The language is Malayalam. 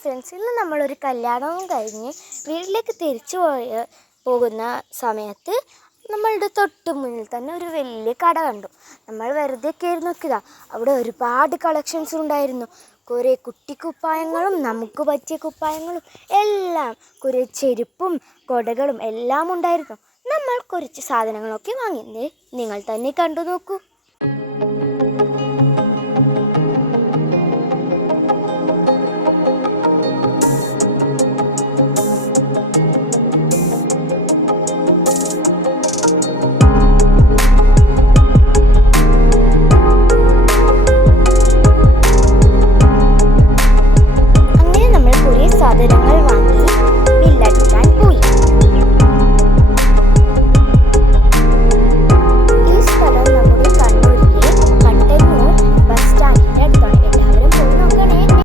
ഫ്രണ്ട്സ്, ഇന്ന് നമ്മളൊരു കല്യാണവും കഴിഞ്ഞ് വീട്ടിലേക്ക് പോകുന്ന സമയത്ത് നമ്മളുടെ തൊട്ട് മുന്നിൽ തന്നെ ഒരു വലിയ കട കണ്ടു. നമ്മൾ വെറുതെ കയറി നോക്കിയതാ. അവിടെ ഒരുപാട് കളക്ഷൻസ് ഉണ്ടായിരുന്നു. കുറേ കുട്ടിക്കുപ്പായങ്ങളും നമുക്ക് പറ്റിയ കുപ്പായങ്ങളും എല്ലാം, കുറേ ചെരുപ്പും കൊടകളും എല്ലാം ഉണ്ടായിരുന്നു. നമ്മൾ കുറച്ച് സാധനങ്ങളൊക്കെ വാങ്ങി. നിങ്ങൾ തന്നെ കണ്ടു നോക്കൂ.